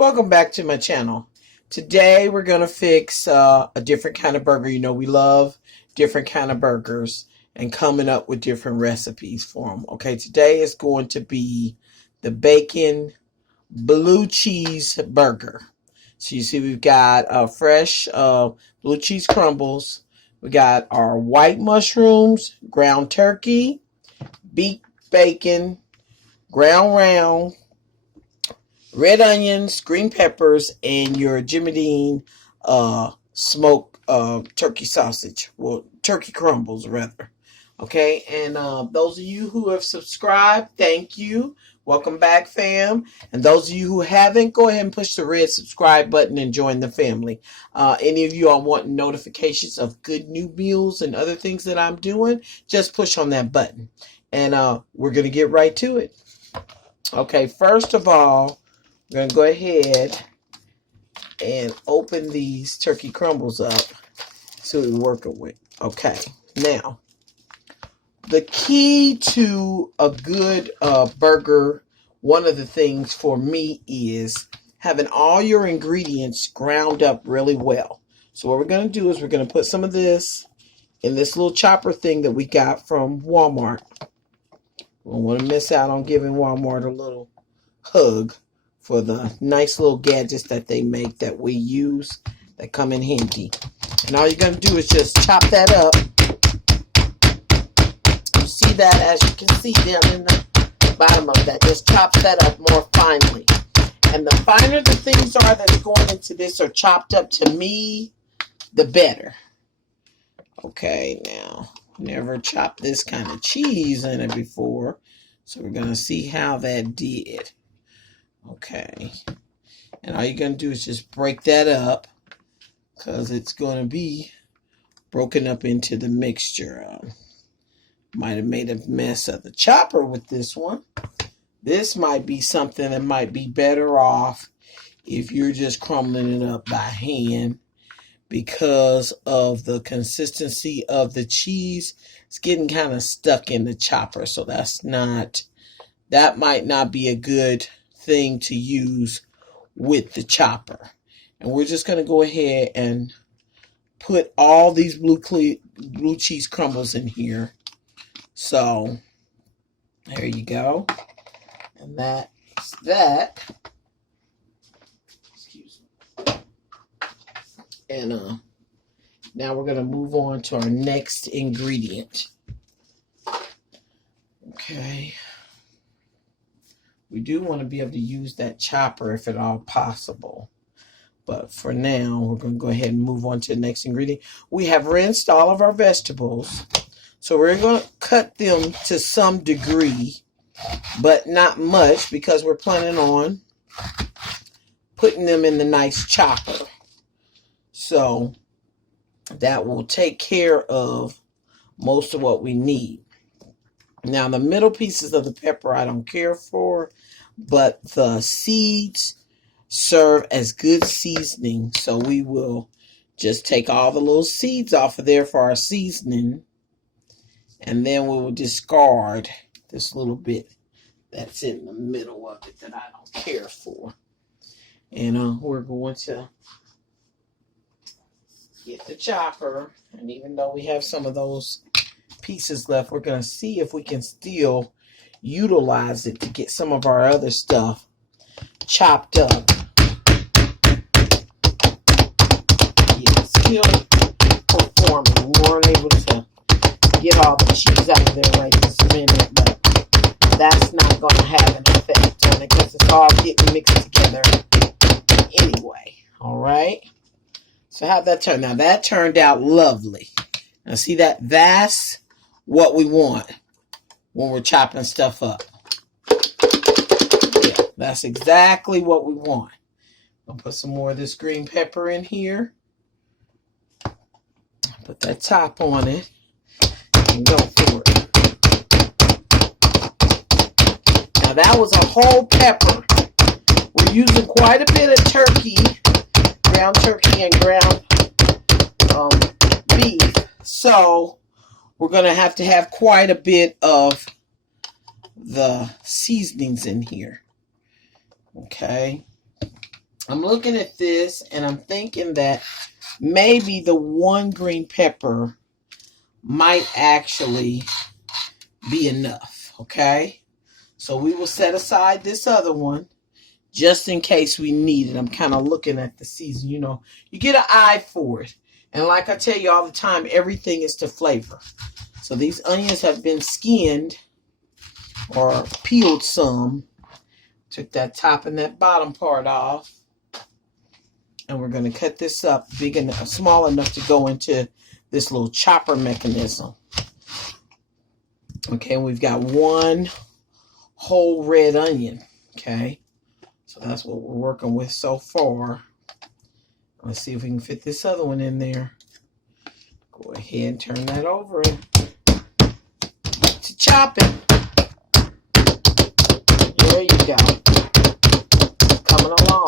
Welcome back to my channel. Today we're going to fix a different kind of burger. You know, we love different kind of burgers and coming up with different recipes for them. Okay, today is going to be the bacon blue cheese burger. So you see we've got fresh blue cheese crumbles. We got our white mushrooms, ground turkey, beef bacon, ground round, red onions, green peppers, and your Jimmy smoked turkey sausage. Well, turkey crumbles, rather. Okay, and those of you who have subscribed, thank you. Welcome back, fam. And those of you who haven't, go ahead and push the red subscribe button and join the family. Any of you are wanting notifications of good new meals and other things that I'm doing, just push on that button. And we're going to get right to it. Okay, first of all, we're going to go ahead and open these turkey crumbles up. See what we're working with. Okay, now, the key to a good burger, one of the things for me is having all your ingredients ground up really well. So what we're going to do is we're going to put some of this in this little chopper thing that we got from Walmart. We don't want to miss out on giving Walmart a little hug for the nice little gadgets that they make that we use that come in handy. And all you're going to do is just chop that up. You see that, as you can see down in the bottom of that. Just chop that up more finely. And the finer the things are that's going into this or chopped up, to me, the better. Okay, now, never chopped this kind of cheese in it before. So we're going to see how that did. Okay, and all you're going to do is just break that up because it's going to be broken up into the mixture. Might have made a mess of the chopper with this one. This might be something that might be better off if you're just crumbling it up by hand because of the consistency of the cheese. It's getting kind of stuck in the chopper, so that might not be a good thing to use with the chopper. And we're just going to go ahead and put all these blue cheese crumbles in here. So there you go. And that's that. Excuse me. And now we're going to move on to our next ingredient. Okay. We do want to be able to use that chopper if at all possible. But for now, we're going to go ahead and move on to the next ingredient. We have rinsed all of our vegetables. So we're going to cut them to some degree, but not much because we're planning on putting them in the nice chopper. So that will take care of most of what we need. Now, the middle pieces of the pepper I don't care for, but the seeds serve as good seasoning. So we will just take all the little seeds off of there for our seasoning. And then we will discard this little bit that's in the middle of it that I don't care for. And we're going to get the chopper. And even though we have some of those pieces left, we're going to see if we can still utilize it to get some of our other stuff chopped up. Yeah, still performing. We weren't able to get all the cheese out of there right this minute, but that's not going to have an effect on it because it's all getting mixed together anyway. All right. So how'd that turn out? That turned out lovely. Now see that? That's what we want when we're chopping stuff up. Yeah, that's exactly what we want. I'll put some more of this green pepper in here. Put that top on it and go for it. Now that was a whole pepper. We're using quite a bit of turkey, ground turkey and ground beef. So we're going to have quite a bit of the seasonings in here. Okay. I'm looking at this and I'm thinking that maybe the one green pepper might actually be enough, okay? So we will set aside this other one just in case we need it. I'm kind of looking at the season, you know. You get an eye for it. And like I tell you all the time, everything is to flavor. So these onions have been skinned or peeled some. Took that top and that bottom part off. And we're going to cut this up big enough, small enough to go into this little chopper mechanism. Okay, and we've got one whole red onion. Okay, so that's what we're working with so far. Let's see if we can fit this other one in there. Go ahead and turn that over and to chopping. There you go. It's coming along.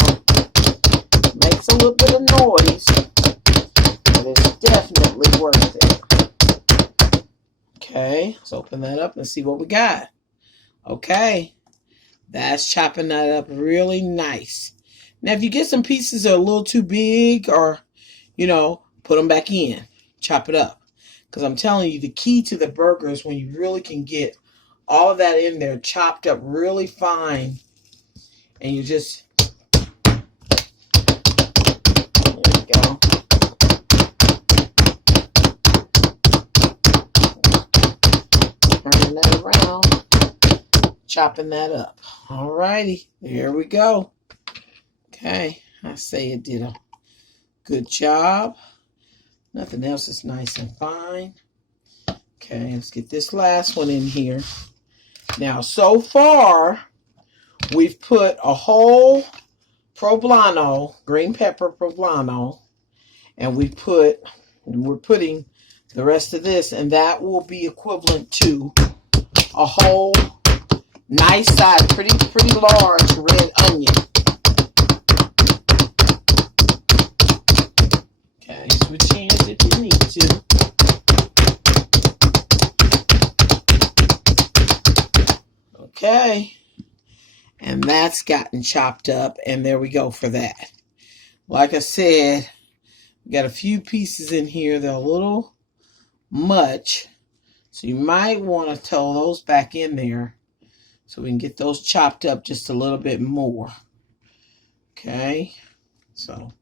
Makes a little bit of noise, but it's definitely worth it. Okay, let's open that up and see what we got. Okay, that's chopping that up really nice. Now, if you get some pieces that are a little too big or, you know, put them back in. Chop it up. Because I'm telling you, the key to the burger is when you really can get all of that in there chopped up really fine. And you just... There you go. Turning that around. Chopping that up. Alrighty. There we go. Okay, I say it did a good job. Nothing else is nice and fine. Okay, let's get this last one in here. Now, so far, we've put a whole poblano, green pepper poblano, and we're putting the rest of this, and that will be equivalent to a whole nice size, pretty large red onion. Okay, switch hands if you need to. Okay, and that's gotten chopped up, and there we go for that. Like I said, we got a few pieces in here that are a little much, so you might want to throw those back in there so we can get those chopped up just a little bit more. Okay, so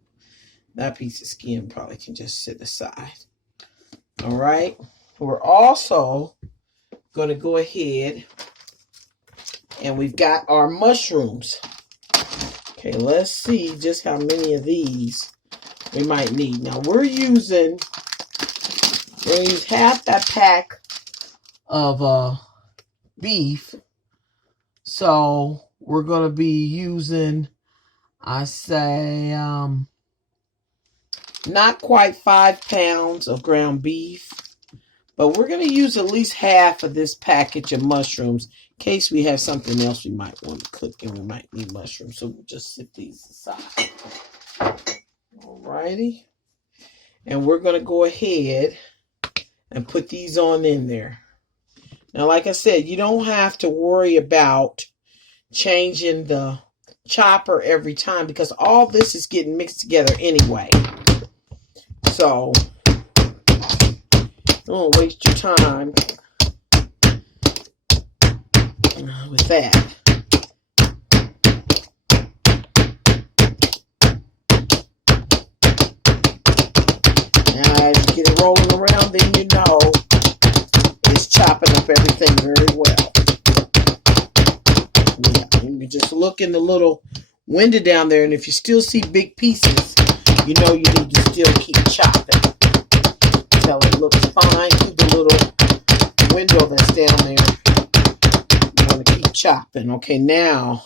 that piece of skin probably can just sit aside. All right. We're also going to go ahead and we've got our mushrooms. Okay, let's see just how many of these we might need. Now we're going to use half that pack of beef. So we're going to be using, I say, not quite 5 pounds of ground beef, but we're going to use at least half of this package of mushrooms in case we have something else we might want to cook and we might need mushrooms. So we'll just set these aside. Alrighty. And we're going to go ahead and put these on in there. Now, like I said, you don't have to worry about changing the chopper every time because all this is getting mixed together anyway. So, don't waste your time with that. Now, as you get it rolling around, then you know it's chopping up everything very well. Yeah, you just look in the little window down there, and if you still see big pieces, you know you need to still keep chopping until it looks fine through the little window that's down there. You want to keep chopping. Okay, now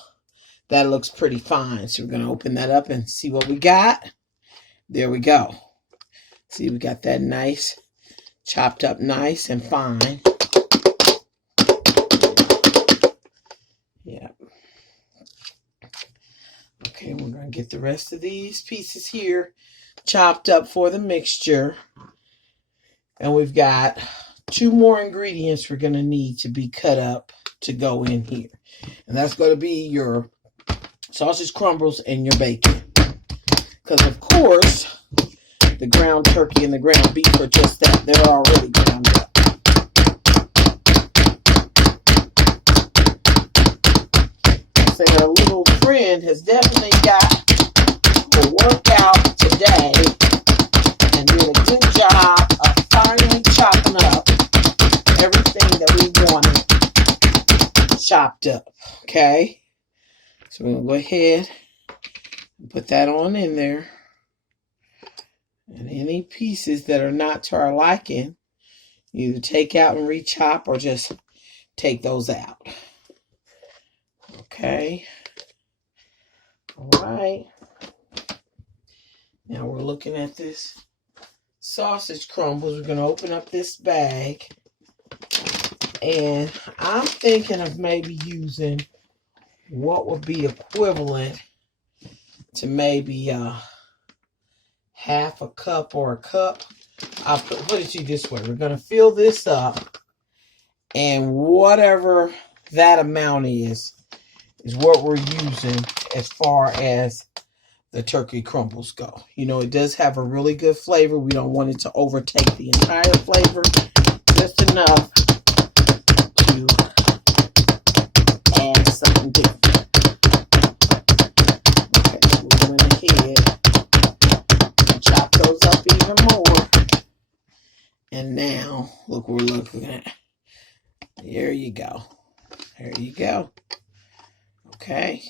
that looks pretty fine. So we're going to open that up and see what we got. There we go. See, we got that nice, chopped up nice and fine. Yeah. Okay, we're going to get the rest of these pieces here chopped up for the mixture. And we've got 2 more ingredients we're going to need to be cut up to go in here. And that's going to be your sausage crumbles and your bacon. Because, of course, the ground turkey and the ground beef are just that. They're already ground up. So our little friend has definitely got a workout today and did a good job of finally chopping up everything that we wanted chopped up. Okay? So we're going to go ahead and put that on in there. And any pieces that are not to our liking, either take out and re-chop or just take those out. Okay. All right. Now we're looking at this sausage crumbles. We're going to open up this bag. And I'm thinking of maybe using what would be equivalent to maybe half a cup or a cup. I'll put it to you this way. We're going to fill this up, and whatever that amount is what we're using as far as the turkey crumbles go. You know, it does have a really good flavor. We don't want it to overtake the entire flavor. Just enough to add something different. Okay, we're going ahead and chop those up even more. And now, look what we're looking at. There you go. There you go. Okay.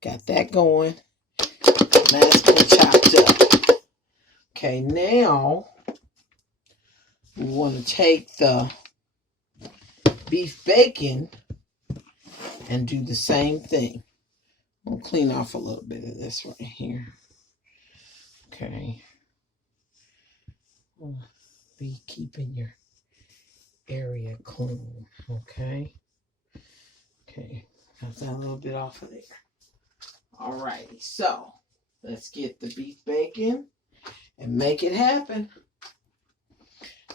Got that going. That's been chopped up. Okay, now we want to take the beef bacon and do the same thing. We'll clean off a little bit of this right here. Okay. Be keeping your area clean. Okay. Okay. Got that a little bit off of there. Alrighty. So let's get the beef bacon and make it happen.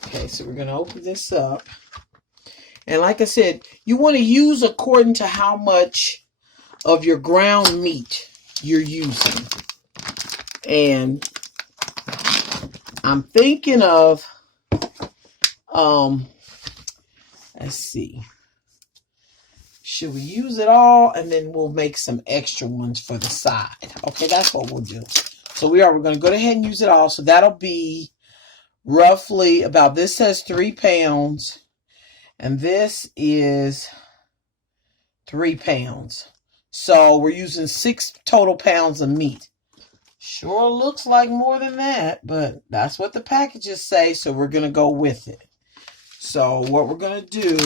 Okay, so we're going to open this up. And like I said, you want to use according to how much of your ground meat you're using. And I'm thinking of, let's see. Should we use it all? And then we'll make some extra ones for the side. Okay, that's what we'll do. So we're going to go ahead and use it all. So that'll be roughly about, this says 3 pounds. And this is 3 pounds. So we're using 6 total pounds of meat. Sure looks like more than that, but that's what the packages say. So we're going to go with it. So what we're going to do,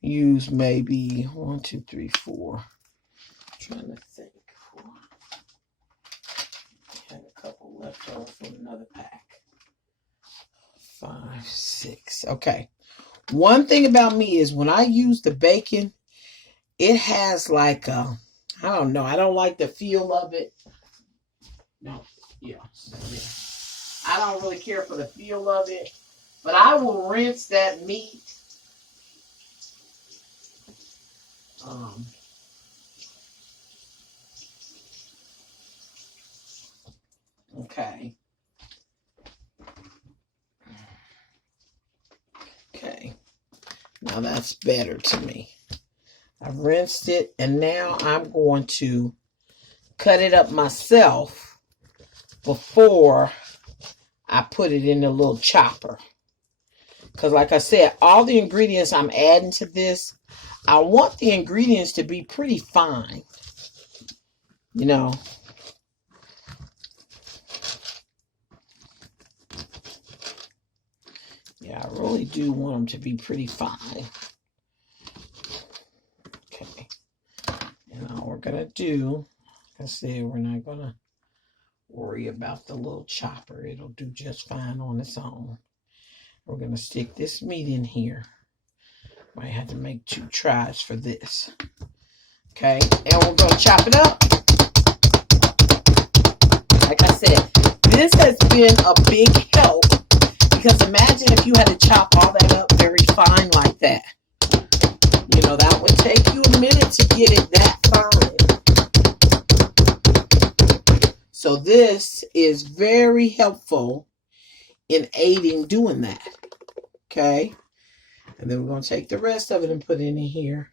use maybe 1, 2, 3, 4. I'm trying to think. 4. Had a couple left over from another pack. 5, 6. Okay. One thing about me is when I use the bacon, it has like a, I don't know. I don't like the feel of it. No. Yeah. I don't really care for the feel of it. But I will rinse that meat. Okay. Okay. Now that's better to me. I've rinsed it, and now I'm going to cut it up myself before I put it in the little chopper. Because like I said, all the ingredients I'm adding to this, I want the ingredients to be pretty fine. You know. Yeah, I really do want them to be pretty fine. Okay. And all we're going to do, like I said, we're not going to worry about the little chopper. It'll do just fine on its own. We're going to stick this meat in here. Might have to make 2 tries for this. Okay, and we're going to chop it up. Like I said, this has been a big help. Because imagine if you had to chop all that up very fine like that. You know, that would take you a minute to get it that fine. So this is very helpful in aiding doing that. Okay. And then we're going to take the rest of it and put it in here.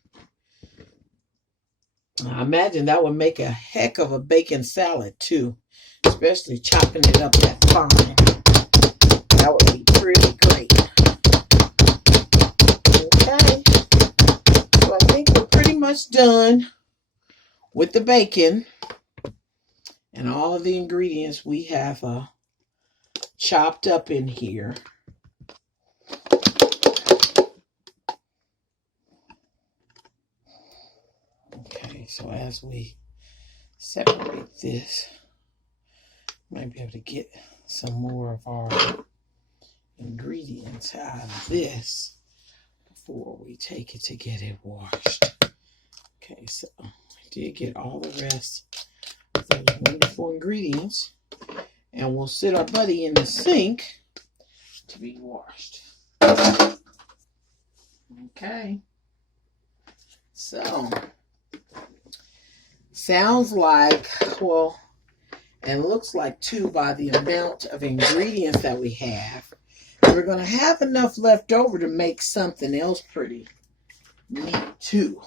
I imagine that would make a heck of a bacon salad too, especially chopping it up that fine. That would be pretty great. Okay, so I think we're pretty much done with the bacon and all of the ingredients we have chopped up in here. Okay, so as we separate this, might be able to get some more of our ingredients out of this before we take it to get it washed. Okay, so I did get all the rest of those wonderful ingredients, and we'll sit our buddy in the sink to be washed. Okay, so sounds like, well, and looks like too by the amount of ingredients that we have, we're going to have enough left over to make something else pretty neat too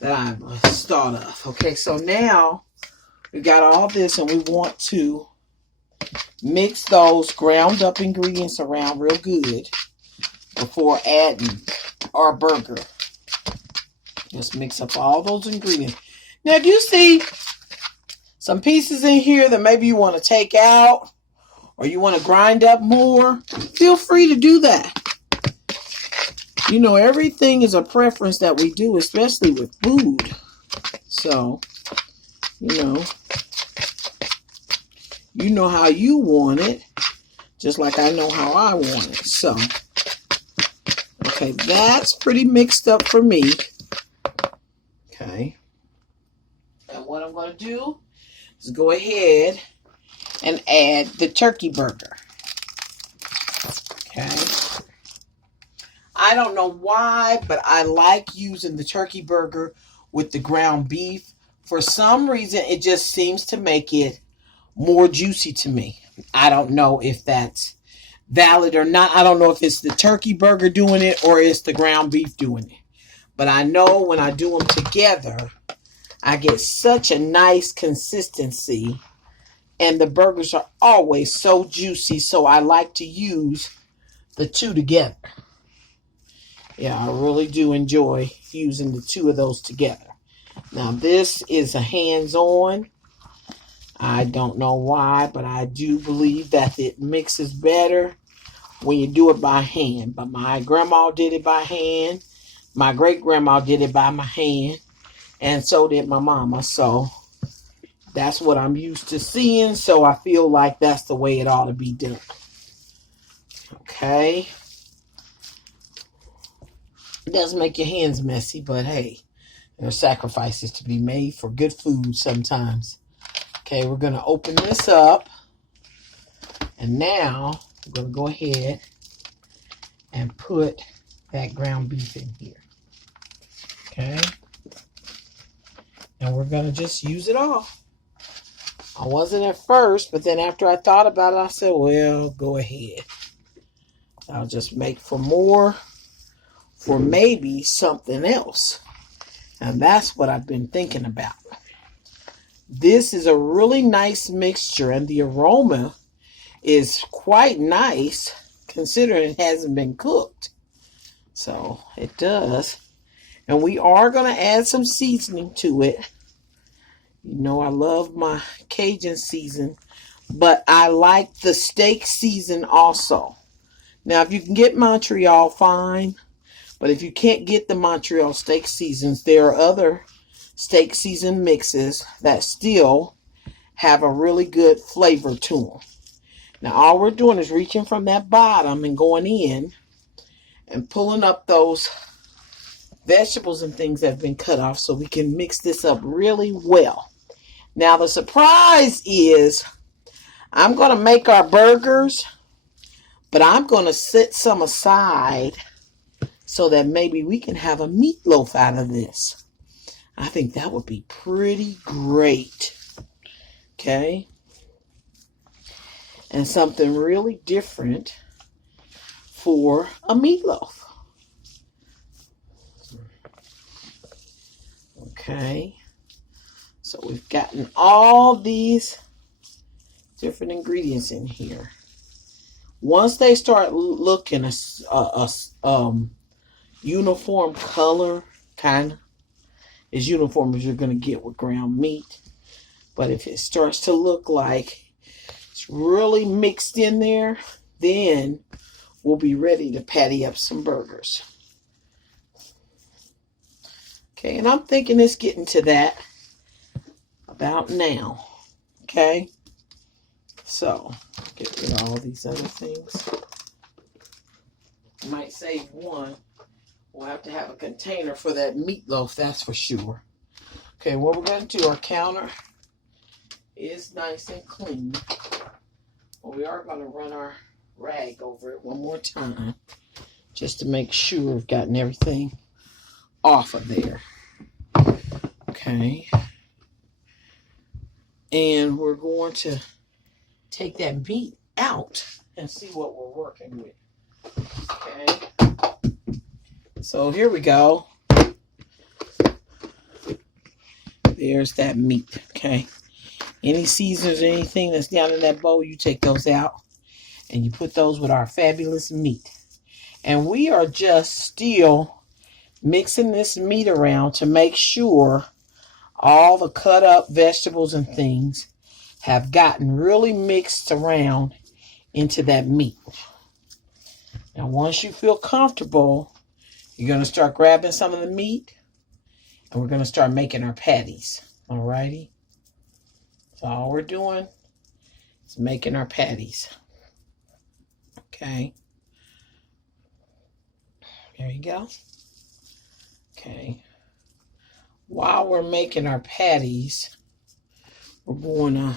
that I've thought of. Okay, so now we got all this and we want to mix those ground up ingredients around real good before adding our burger. Just mix up all those ingredients. Now, do you see some pieces in here that maybe you want to take out or you want to grind up more? Feel free to do that. You know, everything is a preference that we do, especially with food. So, you know how you want it, just like I know how I want it. So, okay, that's pretty mixed up for me. Okay. And what I'm going to do is go ahead and add the turkey burger. Okay. I don't know why, but I like using the turkey burger with the ground beef. For some reason, it just seems to make it more juicy to me. I don't know if that's valid or not. I don't know if it's the turkey burger doing it or it's the ground beef doing it. But I know when I do them together, I get such a nice consistency. And the burgers are always so juicy. So I like to use the two together. Yeah, I really do enjoy using the two of those together. Now, this is a hands-on. I don't know why, but I do believe that it mixes better when you do it by hand. But my grandma did it by hand. My great-grandma did it by my hand. And so did my mama. So that's what I'm used to seeing. So I feel like that's the way it ought to be done. Okay. It does make your hands messy, but hey, there are sacrifices to be made for good food sometimes. Okay, we're going to open this up. And now we're going to go ahead and put that ground beef in here. Okay. And we're going to just use it all. I wasn't at first, but then after I thought about it, I said, well, go ahead. I'll just make for more, for maybe something else. And that's what I've been thinking about. This is a really nice mixture, and the aroma is quite nice considering it hasn't been cooked. So it does. And we are going to add some seasoning to it. You know, I love my Cajun season, but I like the steak season also. Now, if you can get Montreal, fine. But if you can't get the Montreal steak seasons, there are other steak season mixes that still have a really good flavor to them. Now, all we're doing is reaching from that bottom and going in and pulling up those vegetables and things that have been cut off so we can mix this up really well. Now, the surprise is I'm going to make our burgers, but I'm going to set some aside so that maybe we can have a meatloaf out of this. I think that would be pretty great. Okay, and something really different for a meatloaf. Okay, so we've gotten all these different ingredients in here. Once they start looking a uniform color, kind of as uniform as you're going to get with ground meat, but if it starts to look like it's really mixed in there, then we'll be ready to patty up some burgers. Okay, and I'm thinking it's getting to that about now. Okay, so get rid of all these other things. Might save one. We'll have to have a container for that meatloaf, that's for sure. Okay, what we're going to do, our counter is nice and clean. Well, we are going to run our rag over it one more time just to make sure we've gotten everything off of there. Okay. And we're going to take that meat out and see what we're working with. Okay. So here we go. There's that meat. Okay. Any seasonings or anything that's down in that bowl, you take those out and you put those with our fabulous meat. And we are just still mixing this meat around to make sure all the cut up vegetables and things have gotten really mixed around into that meat. Now, once you feel comfortable, you're going to start grabbing some of the meat and we're going to start making our patties. Alrighty? So all we're doing is making our patties. Okay. There you go. Okay. While we're making our patties, we're going to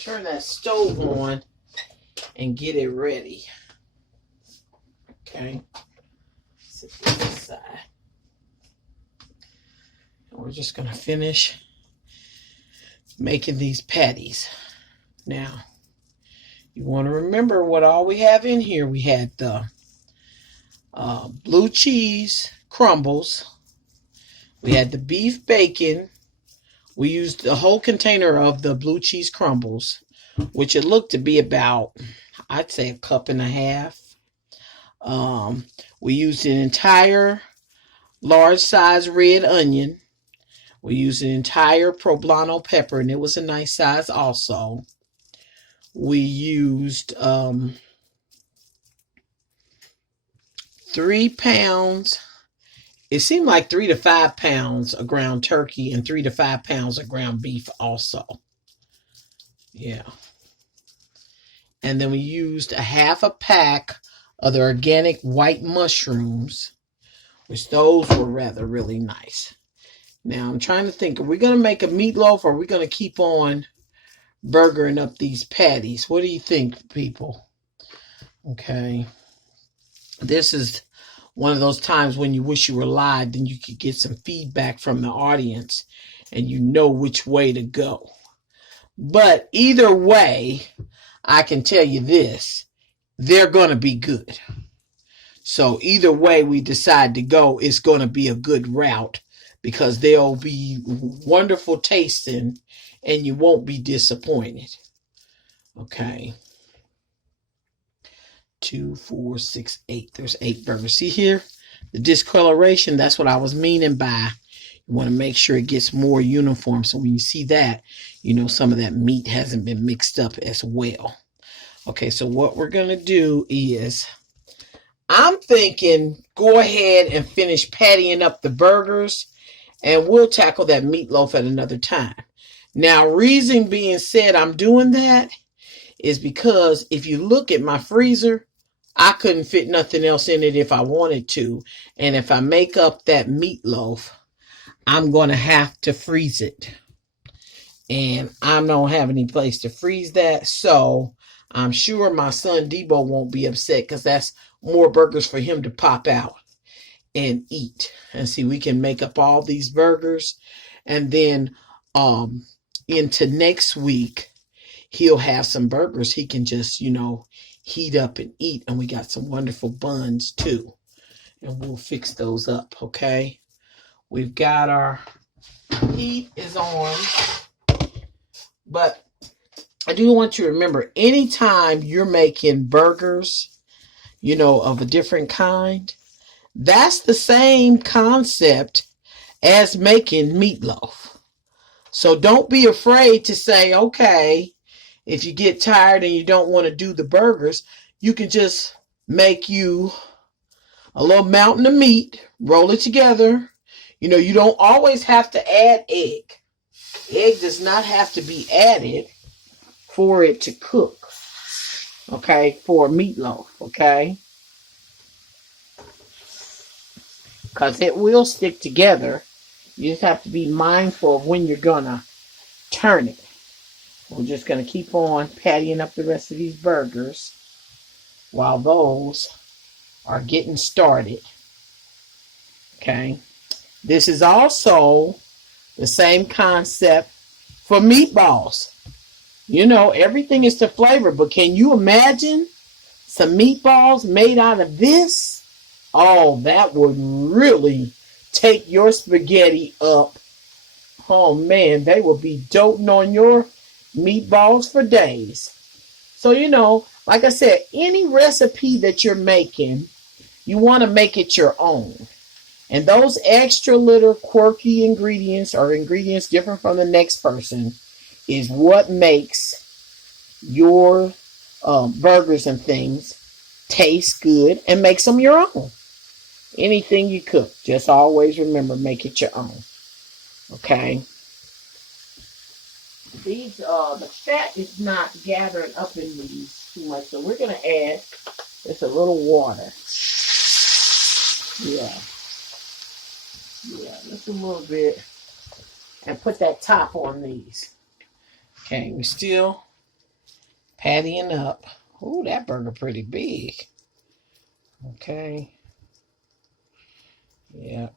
turn that stove on and get it ready. Okay. Set this aside. And we're just going to finish making these patties. Now, you want to remember what all we have in here. We had the blue cheese crumbles. We had the beef bacon. We used the whole container of the blue cheese crumbles, which it looked to be about, I'd say, a cup and a half. We used an entire large size red onion. We used an entire poblano pepper, and it was a nice size also. We used 3 pounds. It seemed like 3 to 5 pounds of ground turkey and 3 to 5 pounds of ground beef also. Yeah. And then we used a half a pack of the organic white mushrooms, which those were really nice. Now I'm trying to think, are we going to make a meatloaf or are we going to keep on burgering up these patties? What do you think, people? Okay. This is one of those times when you wish you were live, then you could get some feedback from the audience and you know which way to go. But either way, I can tell you this, they're going to be good. So either way we decide to go, it's going to be a good route because they'll be wonderful tasting and you won't be disappointed. Okay. 2, 4, 6, 8. There's 8 burgers. See here? The discoloration, that's what I was meaning by. You want to make sure it gets more uniform. So when you see that, you know some of that meat hasn't been mixed up as well. Okay, so what we're going to do is, I'm thinking go ahead and finish pattying up the burgers and we'll tackle that meatloaf at another time. Now, reason being said I'm doing that is because if you look at my freezer, I couldn't fit nothing else in it if I wanted to. And if I make up that meatloaf, I'm going to have to freeze it. And I don't have any place to freeze that. So I'm sure my son Debo won't be upset because that's more burgers for him to pop out and eat. And see, we can make up all these burgers. And then into next week, he'll have some burgers he can just, heat up and eat. And we got some wonderful buns too. And we'll fix those up, okay? We've got our heat is on. But I do want you to remember, anytime you're making burgers, of a different kind, that's the same concept as making meatloaf. So don't be afraid to say, okay, if you get tired and you don't want to do the burgers, you can just make you a little mountain of meat, roll it together. You don't always have to add egg. Egg does not have to be added for it to cook. Okay, for meatloaf, okay? Because it will stick together. You just have to be mindful of when you're going to turn it. We're just going to keep on pattying up the rest of these burgers while those are getting started. Okay. This is also the same concept for meatballs. Everything is to flavor, but can you imagine some meatballs made out of this? Oh, that would really take your spaghetti up. Oh man, they will be doting on your meatballs for days. So, like I said, any recipe that you're making, you want to make it your own. And those extra little quirky ingredients or ingredients different from the next person is what makes your burgers and things taste good and makes them your own. Anything you cook, just always remember, make it your own. Okay? These, the fat is not gathering up in these too much, so we're going to add just a little water. Yeah, just a little bit. And put that top on these. Okay, we're still pattying up. Ooh, that burger pretty big. Okay. Yeah.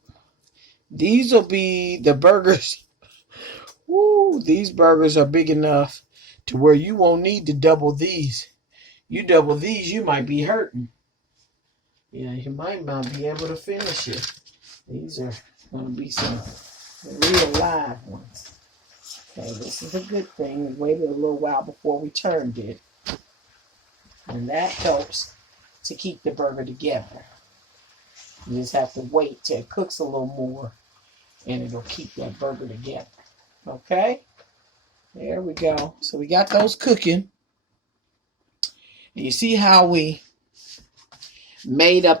These will be the burgers. Woo, these burgers are big enough to where you won't need to double these. You double these, you might be hurting. Yeah, you might not be able to finish it. These are going to be some real live ones. Okay, this is a good thing. We waited a little while before we turned it. And that helps to keep the burger together. You just have to wait till it cooks a little more and it'll keep that burger together. Okay? There we go. So we got those cooking. And you see how we made up the